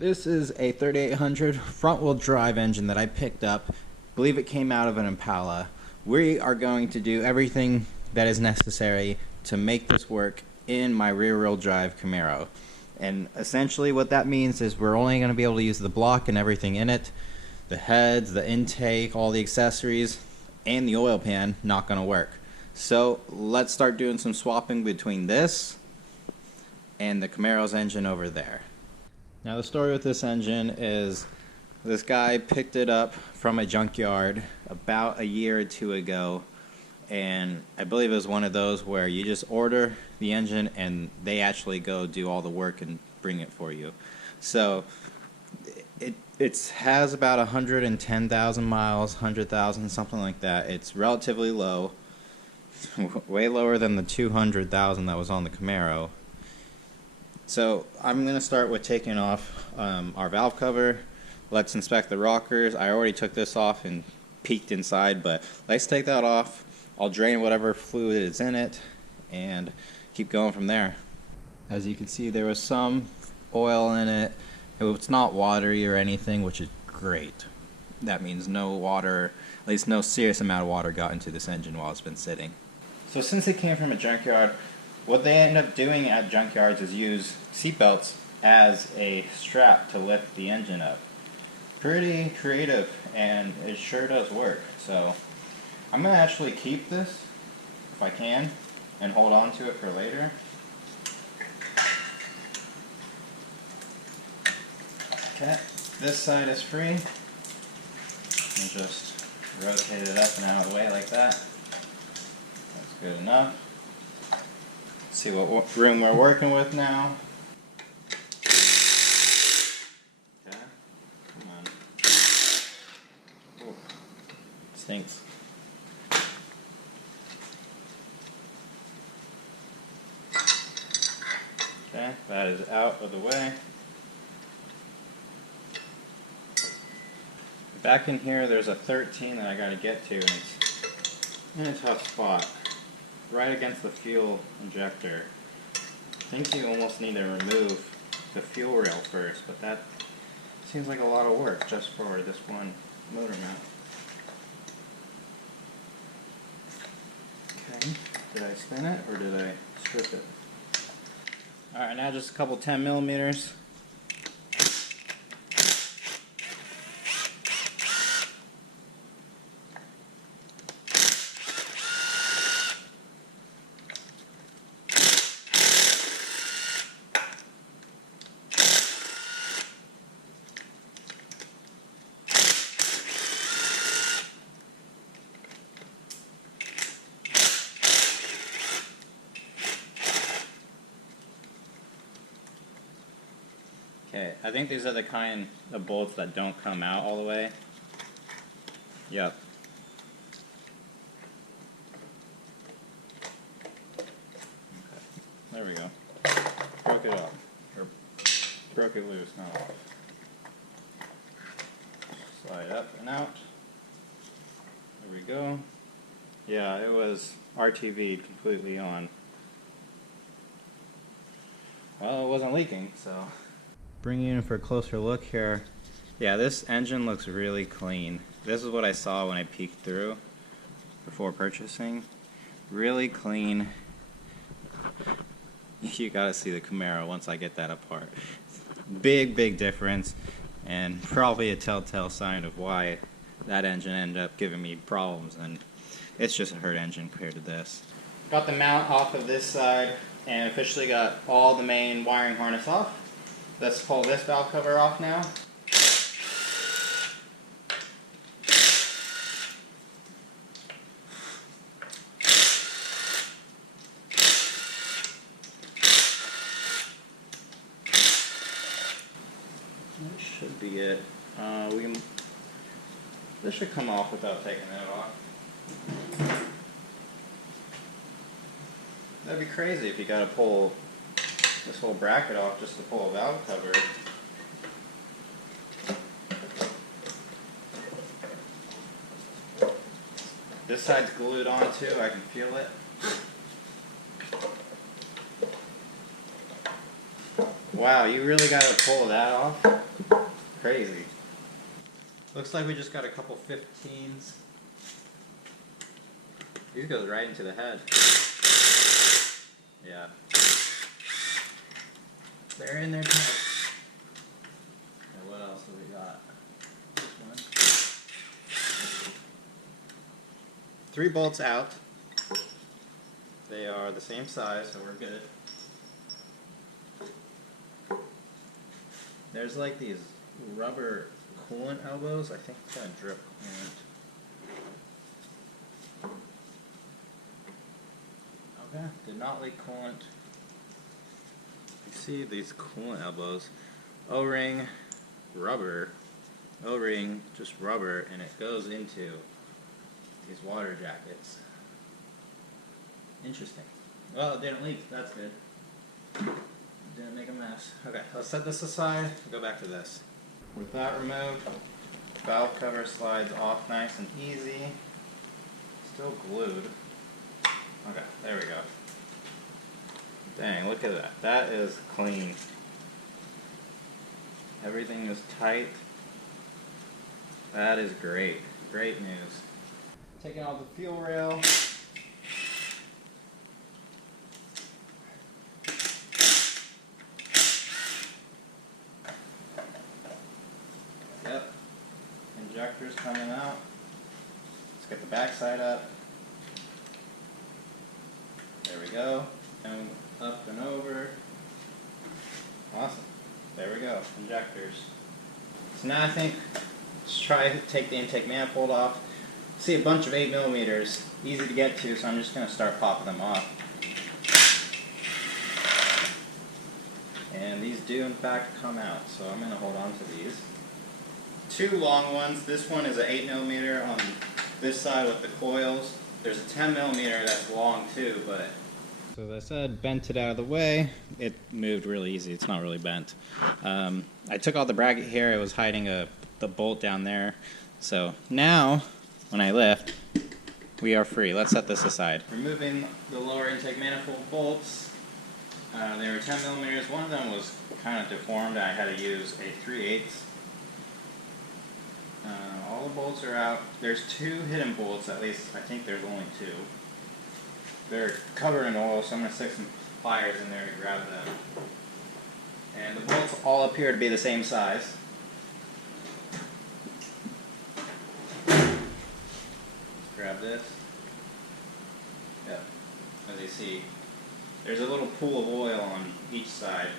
This is a 3800 front wheel drive engine that I picked up. I believe it came out of an Impala. We are going to do everything that is necessary to make this work in my rear wheel drive Camaro. And essentially what that means is we're only going to be able to use the block and everything in it. The heads, the intake, all the accessories, and the oil pan not going to work. So let's start doing some swapping between this and the Camaro's engine over there. Now the story with this engine is this guy picked it up from a junkyard about a year or two ago, and I believe it was one of those where you just order the engine and they actually go do all the work and bring it for you. So it has about 110,000 miles, 100,000, something like that. It's relatively low, way lower than the 200,000 that was on the Camaro. So I'm going to start with taking off our valve cover. Let's inspect the rockers. I already took this off and peeked inside, but let's take that off. I'll drain whatever fluid is in it and keep going from there. As you can see, there was some oil in it. It's not watery or anything, which is great. That means no water, at least no serious amount of water got into this engine while it's been sitting. So since it came from a junkyard, what they end up doing at junkyards is use seatbelts as a strap to lift the engine up. Pretty creative, and it sure does work. So I'm going to actually keep this, if I can, and hold on to it for later. Okay, this side is free. And just rotate it up and out of the way like that. That's good enough. See what room we're working with now. Okay, come on. Ooh, stinks. Okay, that is out of the way. Back in here there's a 13 that I gotta get to, and it's in a tough spot. Right against the fuel injector. I think you almost need to remove the fuel rail first, but that seems like a lot of work just for this one motor mount. Okay, did I spin it or did I strip it? Alright, now just a couple 10 millimeters. Okay, I think these are the kind of bolts that don't come out all the way. Yep. Okay, there we go. Broke it off. Or broke it loose, not off. Slide up and out. There we go. Yeah, it was RTV'd completely on. Well, it wasn't leaking, so. Bringing you in for a closer look here. Yeah, this engine looks really clean. This is what I saw when I peeked through before purchasing. Really clean. You gotta see the Camaro once I get that apart. Big, big difference, and probably a telltale sign of why that engine ended up giving me problems, and it's just a hurt engine compared to this. Got the mount off of this side and officially got all the main wiring harness off. Let's pull this valve cover off now. That should be it. This should come off without taking that off. That'd be crazy if you gotta pull this whole bracket off just to pull a valve cover. This side's glued on too, I can feel it. Wow, you really gotta pull that off? Crazy. Looks like we just got a couple 15s. These goes right into the head. Yeah. They're in there tight. And what else have we got? This one. 3 bolts out. They are the same size, so we're good. There's like these rubber coolant elbows. I think it's gonna drip coolant. Okay, did not leak coolant. You see these coolant elbows. O-ring, rubber. O-ring, just rubber, and it goes into these water jackets. Interesting. Well, it didn't leak. That's good. It didn't make a mess. Okay, let's set this aside and go back to this. With that removed, valve cover slides off nice and easy. Still glued. Okay, there we go. Dang, look at that. That is clean. Everything is tight. That is great. Great news. Taking off the fuel rail. Yep. Injectors coming out. Let's get the back side up. There we go. And up and over. Awesome. There we go. Injectors. So now I think let's try to take the intake manifold off. See a bunch of 8mm. Easy to get to, so I'm just going to start popping them off. And these do in fact come out, so I'm going to hold on to these. 2 long ones. This one is an 8mm on this side with the coils. There's a 10mm that's long too, but so as I said, bent it out of the way. It moved really easy. It's not really bent. I took out the bracket here. It was hiding the bolt down there. So now, when I lift, we are free. Let's set this aside. Removing the lower intake manifold bolts. They were 10mm. One of them was kind of deformed. I had to use a 3/8. All the bolts are out. There's 2 hidden bolts, at least. I think there's only 2. They're covered in oil, so I'm going to stick some pliers in there to grab them. And the bolts all appear to be the same size. Let's grab this. Yep. As you see, there's a little pool of oil on each side.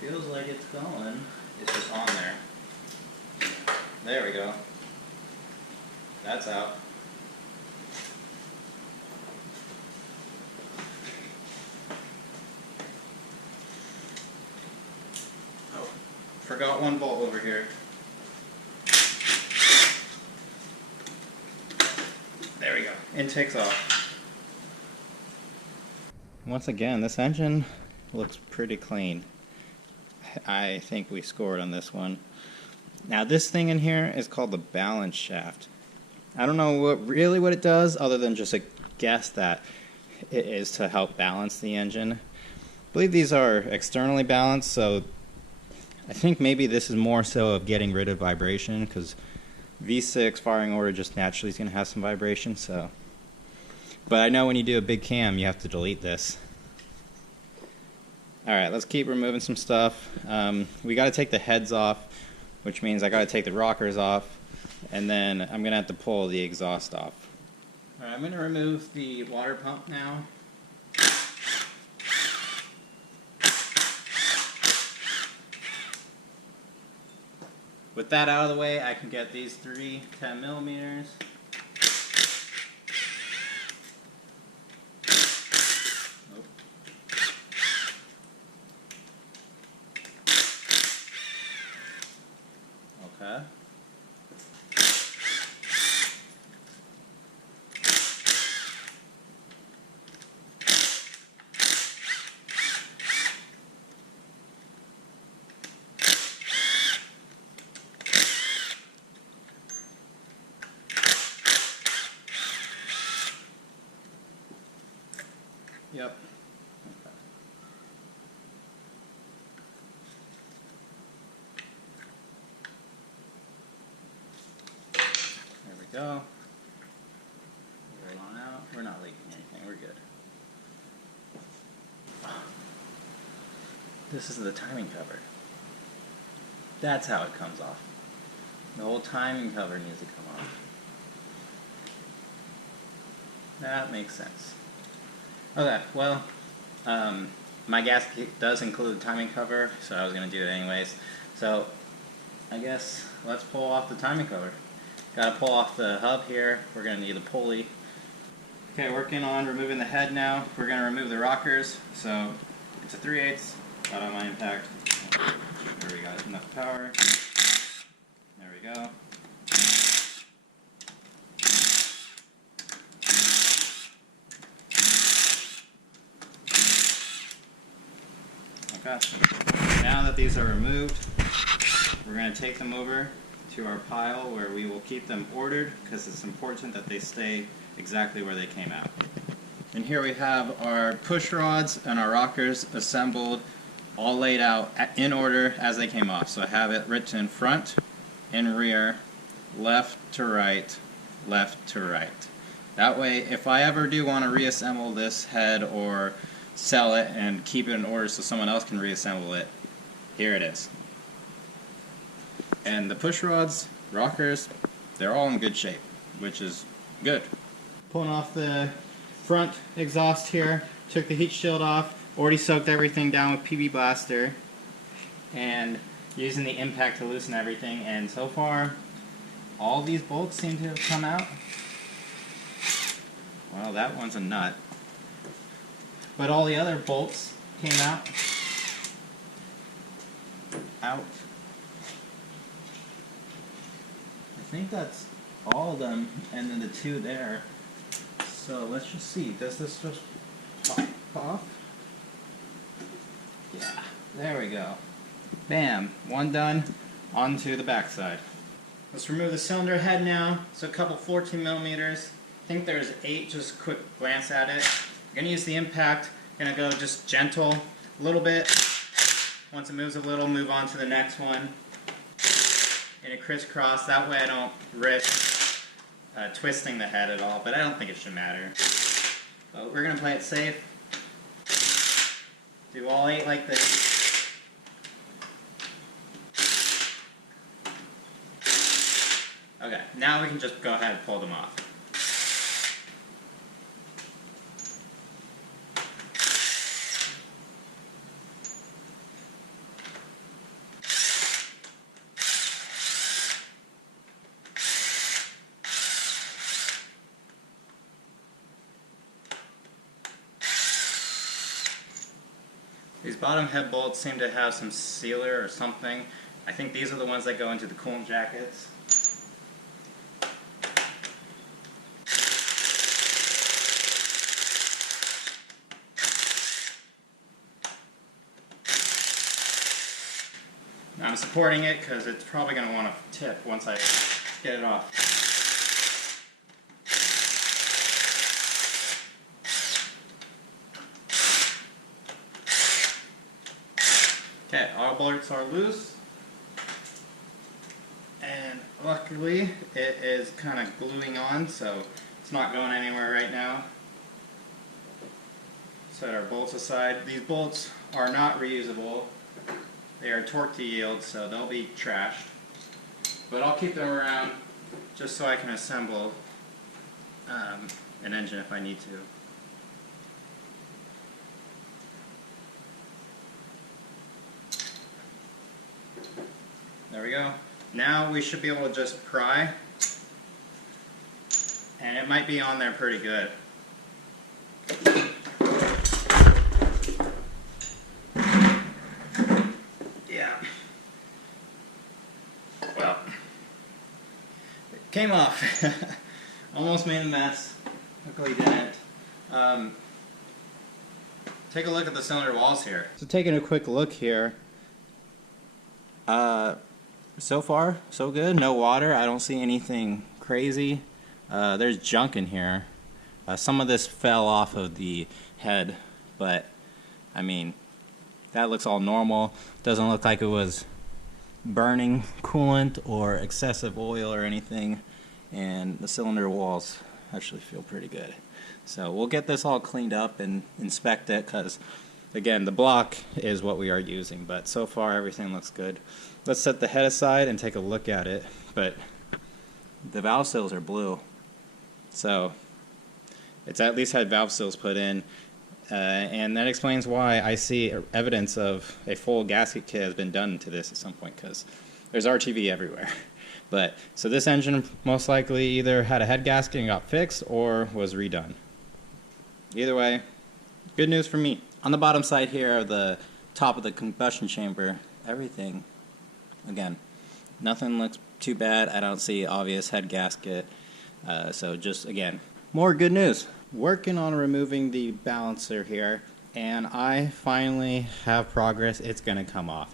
Feels like it's going. It's just on there. There we go. That's out. Oh, forgot one bolt over here. There we go. Intake's off. Once again, this engine looks pretty clean. I think we scored on this one. Now this thing in here is called the balance shaft. I don't know what it does other than just a guess that it is to help balance the engine. I believe these are externally balanced, so I think maybe this is more so of getting rid of vibration, because V6 firing order just naturally is going to have some vibration. So, but I know when you do a big cam you have to delete this. Alright, let's keep removing some stuff. We got to take the heads off, which means I got to take the rockers off, and then I'm going to have to pull the exhaust off. Alright, I'm going to remove the water pump now. With that out of the way, I can get these 3 10mm. Okay. Yep. There we go. Roll on out. We're not leaking anything. We're good. This is the timing cover. That's how it comes off. The whole timing cover needs to come off. That makes sense. Okay, well, my gasket does include the timing cover, so I was going to do it anyways. So, I guess let's pull off the timing cover. Got to pull off the hub here. We're going to need a pulley. Okay, working on removing the head now. We're going to remove the rockers. So, it's a 3/8 out on my impact. There we got enough power. There we go. Okay. Now that these are removed, we're going to take them over to our pile where we will keep them ordered because it's important that they stay exactly where they came out. And here we have our push rods and our rockers assembled, all laid out in order as they came off. So I have it written front and rear, left to right, left to right. That way, if I ever do want to reassemble this head or sell it and keep it in order so someone else can reassemble it, here it is. And the push rods, rockers, they're all in good shape, which is good. Pulling off the front exhaust here, took the heat shield off, already soaked everything down with PB Blaster, and using the impact to loosen everything, and so far all these bolts seem to have come out. Well, that one's a nut. But all the other bolts came out. Out. I think that's all of them, and then the two there. So let's just see. Does this just pop off? Yeah. There we go. Bam. One done. Onto the backside. Let's remove the cylinder head now. So a couple 14 millimeters. I think there's 8. Just quick glance at it. I'm gonna use the impact. Gonna go just gentle, a little bit. Once it moves a little, move on to the next one. In a crisscross. That way I don't risk twisting the head at all. But I don't think it should matter. But we're gonna play it safe. Do all 8 like this. Okay, now we can just go ahead and pull them off. These bottom head bolts seem to have some sealer or something. I think these are the ones that go into the coolant jackets. Now I'm supporting it because it's probably going to want to tip once I get it off. Okay, all bolts are loose, and luckily it is kind of gluing on, so it's not going anywhere right now. Set our bolts aside. These bolts are not reusable. They are torque to yield, so they'll be trashed. But I'll keep them around just so I can assemble an engine if I need to. There we go. Now we should be able to just pry, and it might be on there pretty good. Yeah. Well, it came off. Almost made a mess. Luckily didn't. Take a look at the cylinder walls here. So taking a quick look here. So far, so good. No water. I don't see anything crazy. There's junk in here. Some of this fell off of the head, but I mean, that looks all normal. Doesn't look like it was burning coolant or excessive oil or anything, and the cylinder walls actually feel pretty good. So we'll get this all cleaned up and inspect it, because again, the block is what we are using, but so far everything looks good. Let's set the head aside and take a look at it. But the valve seals are blue, so it's at least had valve seals put in, and that explains why I see evidence of a full gasket kit has been done to this at some point, because there's RTV everywhere. But so this engine most likely either had a head gasket and got fixed or was redone. Either way, good news for me. On the bottom side here of the top of the combustion chamber, everything, again, nothing looks too bad. I don't see obvious head gasket. So just, again, more good news. Working on removing the balancer here, and I finally have progress. It's going to come off.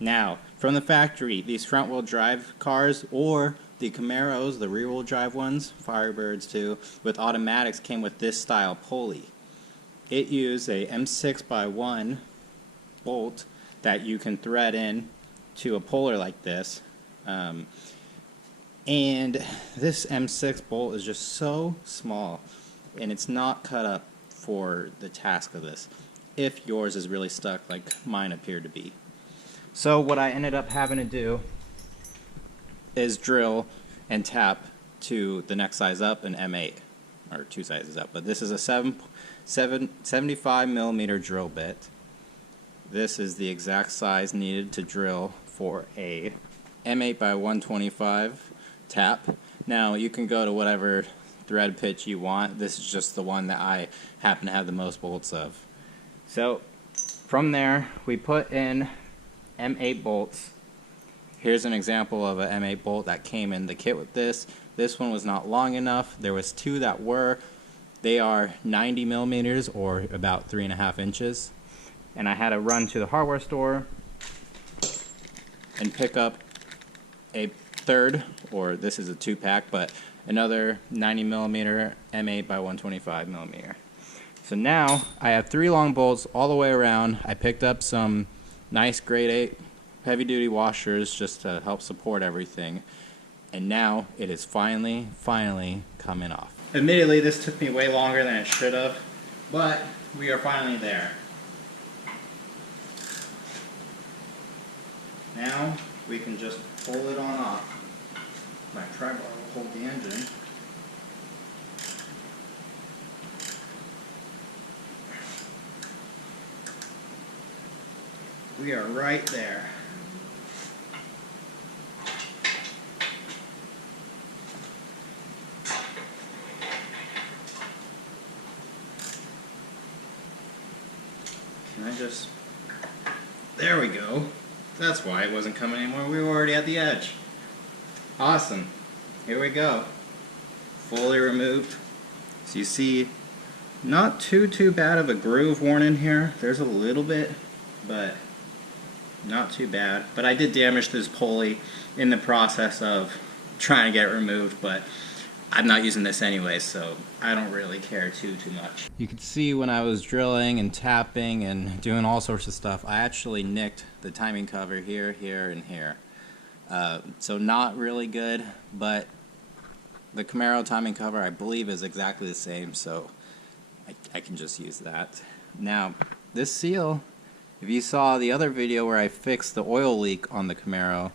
Now, from the factory, these front-wheel drive cars, or the Camaros, the rear-wheel drive ones, Firebirds too, with automatics, came with this style pulley. It used a M6x1 bolt that you can thread in to a puller like this. And this M6 bolt is just so small, and it's not cut up for the task of this, if yours is really stuck like mine appeared to be. So what I ended up having to do is drill and tap to the next size up, an M8, or 2 sizes up. But this is a 75 millimeter drill bit. This is the exact size needed to drill for a M8 by 125 tap. Now you can go to whatever thread pitch you want. This is just the one that I happen to have the most bolts of. So from there we put in M8 bolts. Here's an example of an M8 bolt that came in the kit with this. This one was not long enough. There was 2 that were. They are 90 millimeters, or about 3.5 inches. And I had to run to the hardware store and pick up a third, or this is a 2-pack, but another 90 millimeter M8 by 125 millimeter. So now I have 3 long bolts all the way around. I picked up some nice grade 8 heavy duty washers just to help support everything, and now it is finally coming off. Admittedly, this took me way longer than it should have, but we are finally there. Now we can just pull it on off. My tri-bar will hold the engine. We are right there. Can I just... There we go. That's why it wasn't coming anymore. We were already at the edge. Awesome. Here we go. Fully removed. So you see, not too bad of a groove worn in here. There's a little bit, but not too bad. But I did damage this pulley in the process of trying to get it removed, but I'm not using this anyway, so I don't really care too much. You can see when I was drilling and tapping and doing all sorts of stuff, I actually nicked the timing cover here, and here. So not really good, but the Camaro timing cover I believe is exactly the same, so I can just use that. Now, this seal, if you saw the other video where I fixed the oil leak on the Camaro,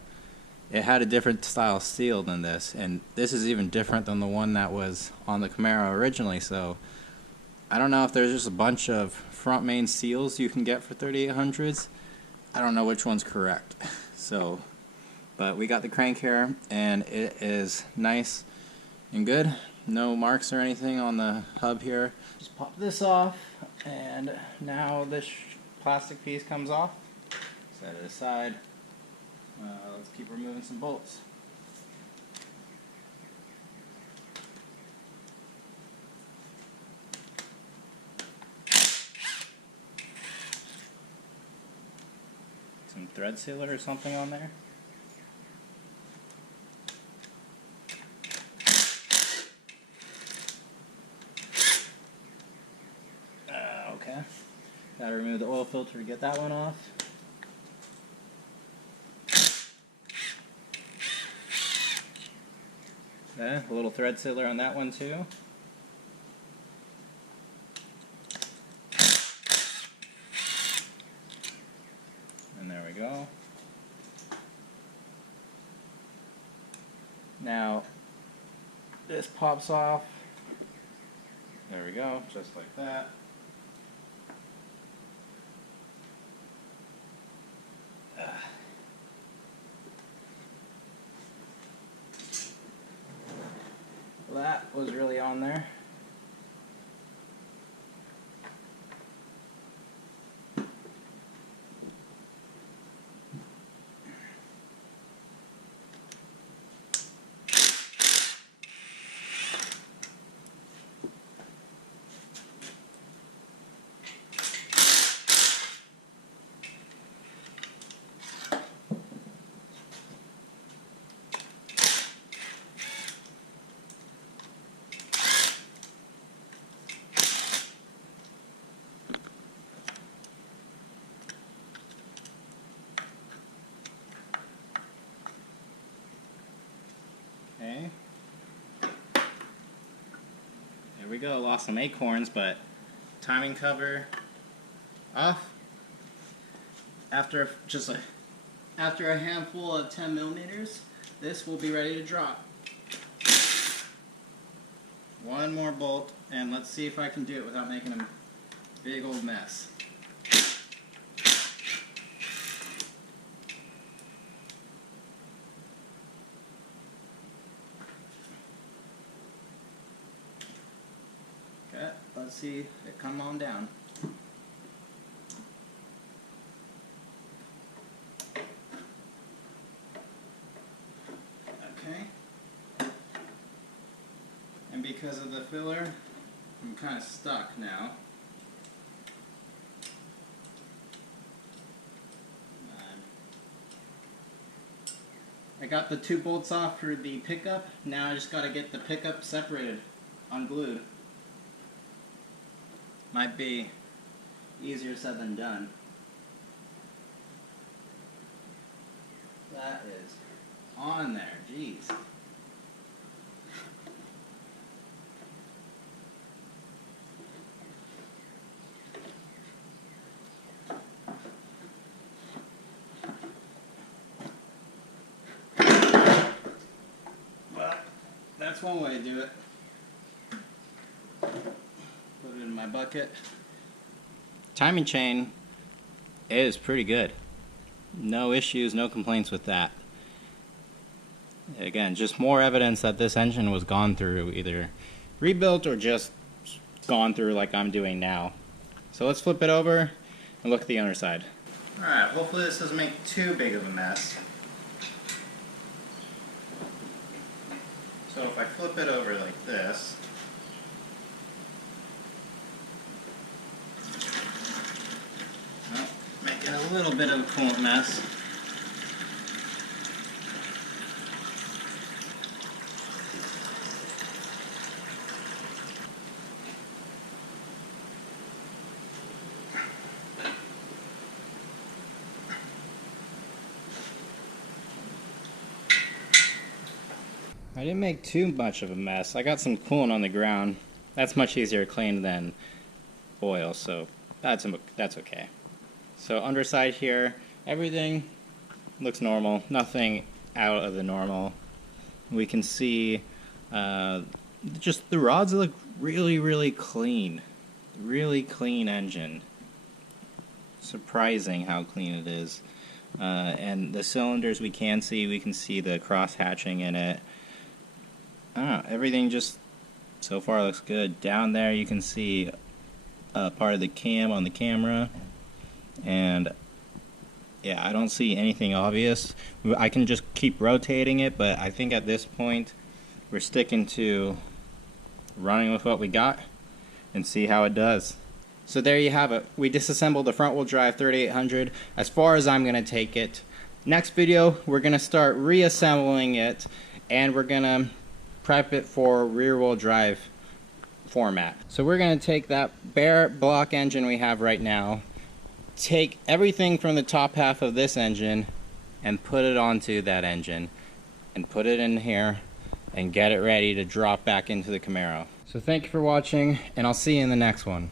it had a different style seal than this, and this is even different than the one that was on the Camaro originally. So I don't know if there's just a bunch of front main seals you can get for 3800s. I don't know which one's correct. So, but we got the crank here, and it is nice and good. No marks or anything on the hub here. Just pop this off, and now this plastic piece comes off. Set it aside. Let's keep removing some bolts. Some thread sealer or something on there. Gotta remove the oil filter to get that one off. Okay, a little thread sealer on that one too. And there we go. Now, this pops off. There we go, just like that. That was really on there. Okay. There we go. Lost some acorns, but timing cover off. After a handful of 10 millimeters, this will be ready to drop. One more bolt, and let's see if I can do it without making a big old mess. Okay, let's see it come on down. Okay. And because of the filler, I'm kind of stuck now. I got the 2 bolts off for the pickup. Now I just got to get the pickup separated, unglued. Might be easier said than done. That is on there, jeez. Well, that's one way to do it. Put it in my bucket. Timing chain is pretty good. No issues, no complaints with that. Again, just more evidence that this engine was gone through, either rebuilt or just gone through like I'm doing now. So let's flip it over and look at the underside. Alright, hopefully this doesn't make too big of a mess. So if I flip it over like this, well, making a little bit of a coolant mess. I didn't make too much of a mess. I got some coolant on the ground. That's much easier to clean than oil, so that's okay. So underside here, everything looks normal. Nothing out of the normal. We can see just the rods look really, really clean. Really clean engine. Surprising how clean it is. And the cylinders we can see the cross hatching in it. Everything just so far looks good. Down there you can see part of the cam on the camera, and yeah, I don't see anything obvious. I can just keep rotating it, but I think at this point we're sticking to running with what we got and see how it does. So there you have it. We disassembled the front wheel drive 3800 as far as I'm going to take it. Next video we're going to start reassembling it, and we're going to prep it for rear wheel drive format. So we're going to take that bare block engine we have right now, take everything from the top half of this engine and put it onto that engine and put it in here and get it ready to drop back into the Camaro. So thank you for watching, and I'll see you in the next one.